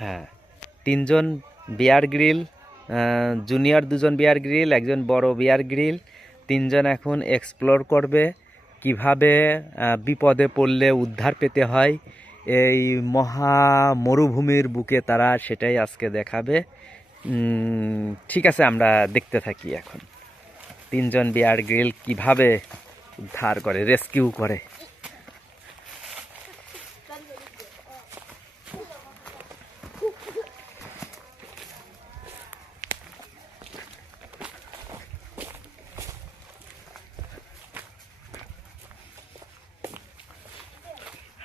হ্যাঁ, 3 জন বিয়ার grill, junior 2 জন বিয়ার grill, একজন বড় বিয়ার গ্রিল, 3 জন এখন এক্সপ্লোর করবে কিভাবে বিপদে পড়লে উদ্ধার পেতে হয় এই মহা মরুভূমির বুকে, তারা সেটাই আজকে দেখাবে। ঠিক আছে, আমরা দেখতে থাকি এখন 3 জন বিয়ার গ্রিল কিভাবে উদ্ধার করে, রেস্কিউ করে।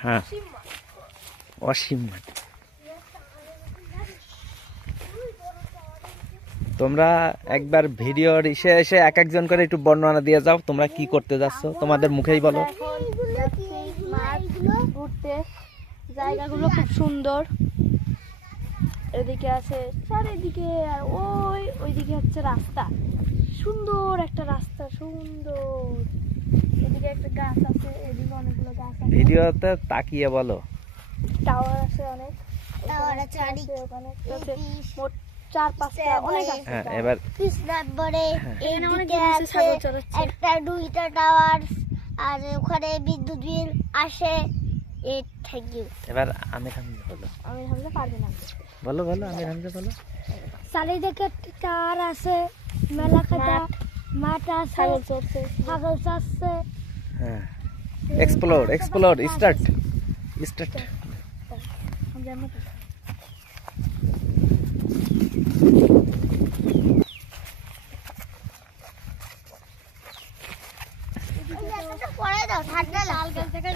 হ্যাঁ, অসীম মাঠ। তোমরা একবার ভিডিওর এসে এক একজন করে একটু বর্ণনা দিয়ে যাও, তোমরা কি করতে যাচ্ছ, তোমাদের মুখেই বলো। ঘুরতে, জায়গাগুলো খুব সুন্দর। এদিকে আছে চারিদিকে, আর ওইদিকে হচ্ছে রাস্তা, সুন্দর একটা রাস্তা, সুন্দর। এদিকে একটা গাছ আছে, এদিকে অনেকগুলো গাছ আছে। ভিডিওতে তাকিয়ে বলো। টাওয়ার আছে অনেক, টাওয়ার আছে ওখানে মোট 4-5টা অনেক আছে। হ্যাঁ, এবার তারপরে এখানে অনেক এইদিকে জিনিস আছে ছাগল চড়াচ্ছে। একটা 2টা টাওয়ার, আর ওখানে বিদ্যুৎ বিল আসে। Thank you. এবার আমির হামজা বলো। আমি ভাবতে পারবো না। বলো বলো আমির হামজা বলো। চারিদিকে টাওয়ার আছে, মেলা খাতা, মাঠ আছে, ছাগল চড়ছে, হ্যাঁ, এক্সপ্লোর স্টার্ট।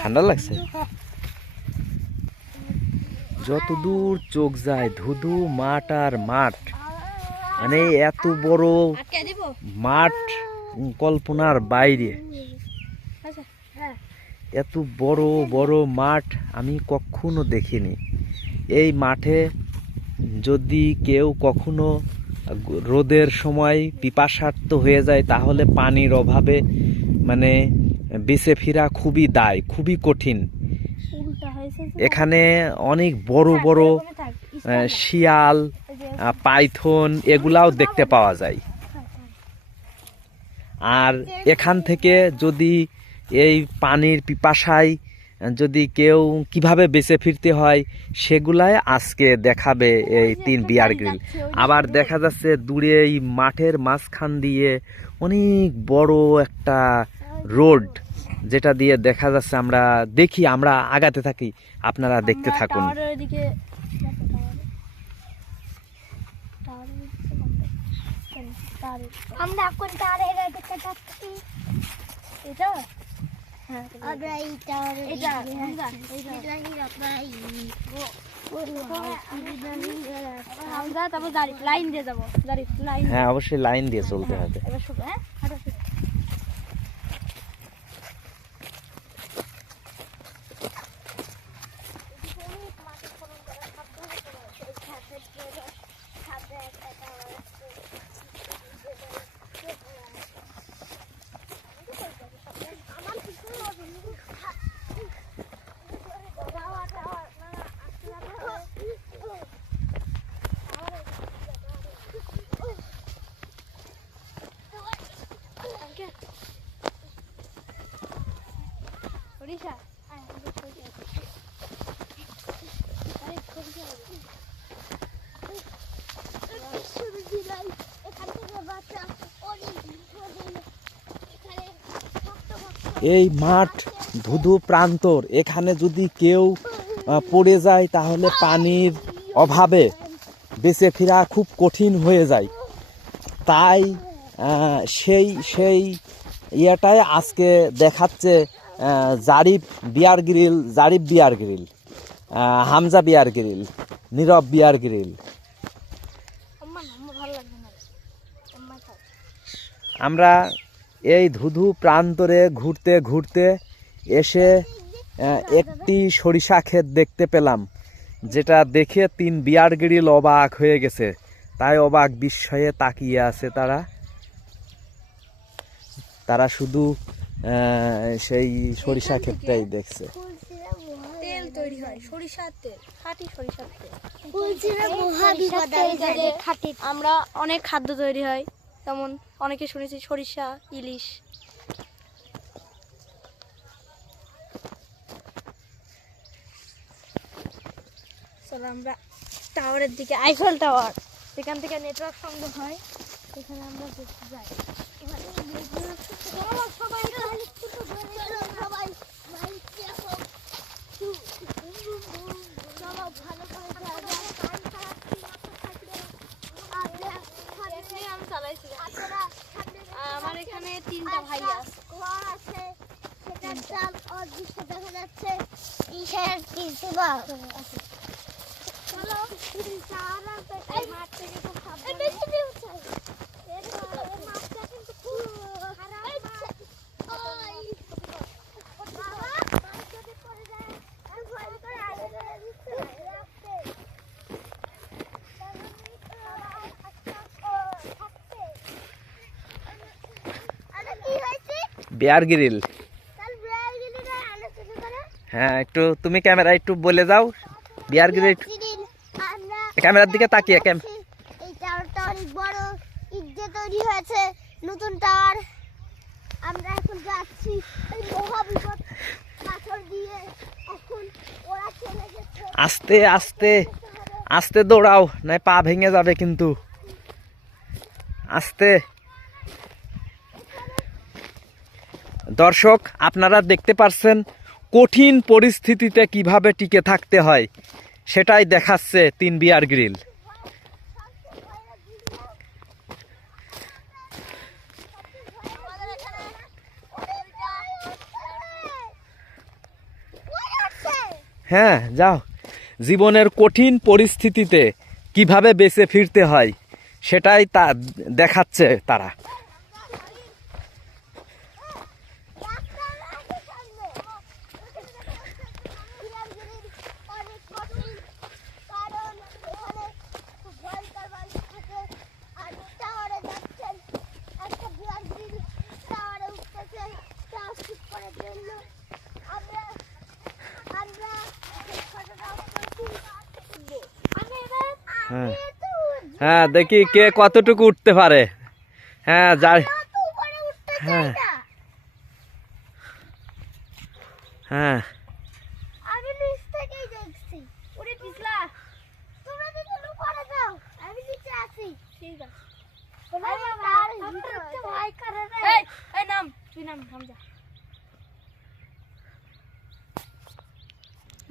ঠান্ডা লাগছে। যতদূর চোখ যায় ধুধু মাঠ আর মাঠ, মানে এত বড় মাঠ কল্পনার বাইরে। এত বড় বড় মাঠ আমি কখনো দেখিনি। এই মাঠে যদি কেউ কখনো রোদের সময় পিপাসার্ত হয়ে যায়, তাহলে পানির অভাবে মানে বেঁচে ফেরা খুবই কঠিন। এখানে অনেক বড় বড় শিয়াল, পাইথন এগুলাও দেখতে পাওয়া যায়। আর এখান থেকে যদি এই পানির পিপাসায় যদি কেউ কিভাবে বেঁচে ফিরতে হয় সেগুলাই আজকে দেখাবে এই 3 বিয়ার গ্রিল। আবার দেখা যাচ্ছে দূরে এই মাঠের মাঝখান দিয়ে অনেক বড় একটা রোড, যেটা দিয়ে দেখা যাচ্ছে, আমরা আগাতে থাকি, আপনারা দেখতে থাকুন। আমরা এখন টাওয়ারের দিকে যাচ্ছি। এটা আমরা এই টাওয়ারের দিকে লাইন দিয়ে যাবো, লাইন। হ্যাঁ, অবশ্যই লাইন দিয়ে চলতে হবে। এবার শুরু, হ্যাঁ হাঁটো। এই মাঠ ধুধু প্রান্তর, এখানে যদি কেউ পড়ে যায় তাহলে পানির অভাবে বেঁচে ফেরা খুব কঠিন হয়ে যায়। তাই সেই ইয়েটাই আজকে দেখাচ্ছে জারিফ বিয়ার গ্রিল, হামজা বিয়ার গ্রিল, নীরব বিয়ার গ্রিল। আমরা এই ধুধু প্রান্তরে ঘুরতে ঘুরতে এসে একটি সরিষা ক্ষেত দেখতে পেলাম, যেটা দেখে 3 বিয়ার গ্রিল অবাক হয়ে গেছে। তাই অবাক বিস্ময়ে তাকিয়ে আছে তারা শুধু সেই সরিষা ক্ষেতটাই দেখছে। তৈরি হয় সরিষার তেল, খাঁটি সরিষার তেল। খাটি আমরা অনেক খাদ্য তৈরি হয়, যেমন অনেকে শুনেছি সরিষা, ইলিশ। চলো আমরা টাওয়ারের দিকে, আইফেল টাওয়ার, যেখান থেকে নেটওয়ার্ক সংযোগ হয়, এখানে আমরা দেখতে যাই। চলো সবাই সবাই ভালো করে আমি চালাইছিলাম। আমার এখানে 3টা ভাই আছে। ঘর আছে, সেটার চাল অদৃশ্য দেখা যাচ্ছে। ইসের প্রিন্সিপাল চলো মাঠ থেকে খুব মাছটা কিন্তু খুব খারাপ মাছ। বাবা মাছ যদি পড়ে যায় আমি ভয় করে আগে ধরে দিচ্ছি রাখতে। বিয়ার গ্রিল। হ্যাঁ, একটু তুমি ক্যামেরা একটু বলে যাও। বিয়ার গ্রিল, ক্যামেরার দিকে তাকিয়ে। এই টাওয়ারটা অনেক বড় ইট দিয়ে তৈরি হয়েছে, নতুন টাওয়ার। আমরা এখন যাচ্ছি এই মহাবিপদ পাথর দিয়ে। এখন ওরা চলে গেছে। আস্তে আস্তে আস্তে দৌড়াও, নয় পা ভেঙে যাবে কিন্তু। আস্তে। দর্শক, আপনারা দেখতে পাচ্ছেন কঠিন পরিস্থিতিতে কিভাবে টিকে থাকতে হয়, সেটাই দেখাচ্ছে 3 বিয়ার গ্রিল। হ্যাঁ, যাও। জীবনের কঠিন পরিস্থিতিতে কিভাবে বেঁচে ফিরতে হয় সেটাই তা দেখাচ্ছে তারা। হ্যাঁ হ্যাঁ, দেখি কে কতটুকু উঠতে পারে। হ্যাঁ, যাই। হ্যাঁ হ্যাঁ, আমি নিচ থেকেই দেখছি। ওরে পিছলা, তোমরা যদি উপরে যাও আমি নিচে আছি। ঠিক আছে। ভয় করে রে। এই নাম, তুই নাম যা।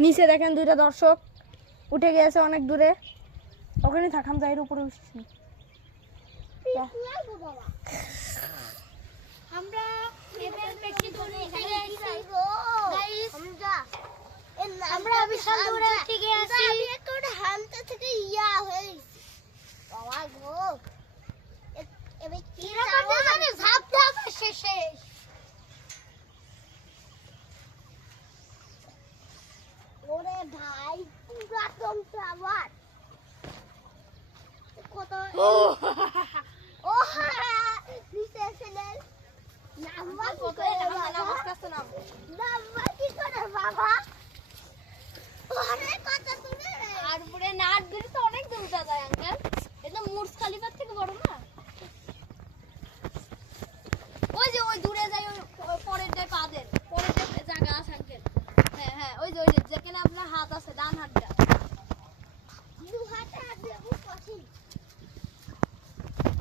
নিচে দেখেন 2টা দর্শক উঠে গেছে অনেক দূরে, ওখানে থাকাম যাই, উপরে উঠছি। আমরা আমরা বিশাল দূরে উঠে গেছি। আমি একটু হামতে থেকে ইয়া হয়ে গেছি। বাবা গো, এবে কি রাখতে জানে ঝাপতে হবে শেষে। ওরে ভাই, পুরা টমটা আবার কত ও নিচে এসে নাম্বার কত নাম নাম্বার কি করে বাবা? ওরে কত দূরে, আর উপরে নাটগুলি তো অনেক দূর যায় আঙ্কেল। এটা মুর্স খালিফার থেকে বড় না? ওই যে ওই দূরে যাই, ওই পরের ডাই পাদের পরের জায়গা আছে আঙ্কেল। হ্যাঁ হ্যাঁ, ওই যে যেখানে আপনার হাত আছে, ডান হাতটা। দু হাতে আছে খুব কঠিন।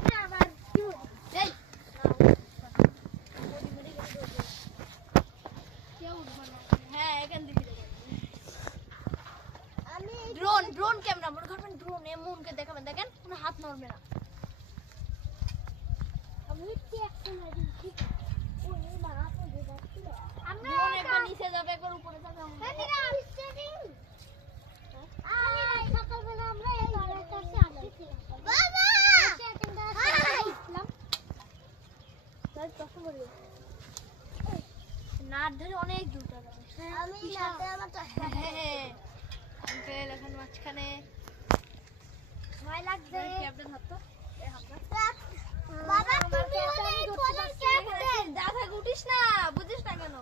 না আবার কি এই কেউ উঠবে না। হ্যাঁ, এখান থেকে আমি ড্রোন ক্যামেরা মনে করবেন, ড্রোন এমনকে দেখাবেন, দেখেন কোনো হাত নড়বে না। আমি কি একটা মারি ঠিক ওই মারা পড়ে যাচ্ছিল। আমরা ড্রোন একবার নিচে যাবে, একবার উপরে যাবে। আমি স্টেডিং সকালবেলা আমরা এই বাড়ির কাছে আসছিলাম। বাবা হাই নাট ধরে অনেক দূর যাবে। আমি নাতে আমার তো আঙ্কেল এখন মাঝখানে ভয় লাগছে। ক্যাপ্টেন ধরতো, এই হাতটা। বাবা তুমি ওই কোলের ক্যাপ্টেন। দাদা উঠিস না, বুঝিস না কেন?